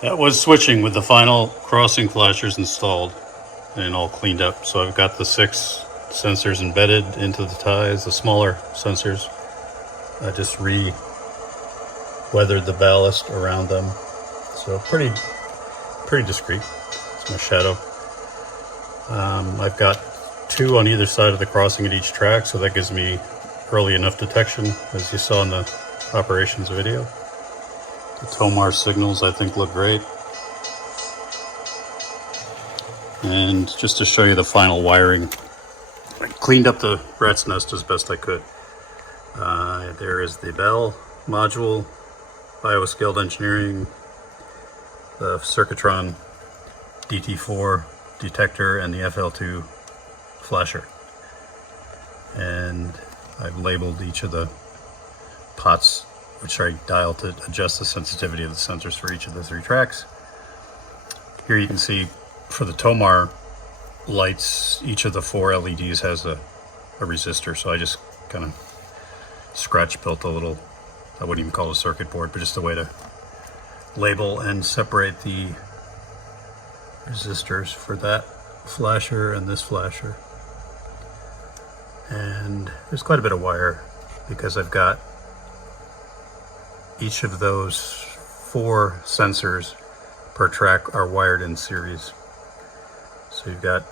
That was switching with the final crossing flashers installed and all cleaned up. So I've got the 6 sensors embedded into the ties, the smaller sensors. I just weathered the ballast around them. So pretty discreet. It's my shadow. I've got 2 on either side of the crossing at each track, so that gives me early enough detection, as you saw in the operations video. The Tomar signals I think look great. And just to show you the final wiring, I cleaned up the rat's nest as best I could. There is the bell module, bioscaled engineering, the Circuitron DT4 detector, and the FL2 flasher. And I've labeled each of the pots, which I dial to adjust the sensitivity of the sensors for each of the 3 tracks. Here you can see for the Tomar lights, each of the 4 LEDs has a resistor, so I just kind of scratch built a little, I wouldn't even call it a circuit board, but just a way to label and separate the resistors for that flasher and this flasher. And there's quite a bit of wire because I've got each of those 4 sensors per track are wired in series. So you've got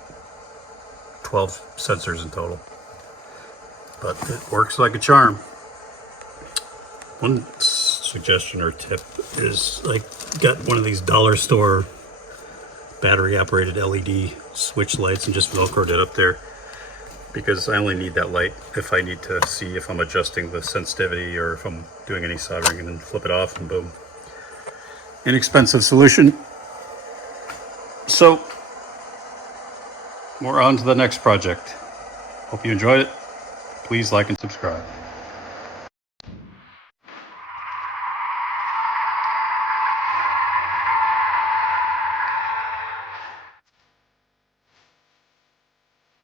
12 sensors in total, but it works like a charm. One suggestion or tip is, like, got one of these dollar store battery operated LED switch lights and just Velcroed it up there, because I only need that light if I need to see if I'm adjusting the sensitivity or if I'm doing any soldering, and then flip it off and boom. Inexpensive solution. So we're on to the next project. Hope you enjoyed it. Please like and subscribe.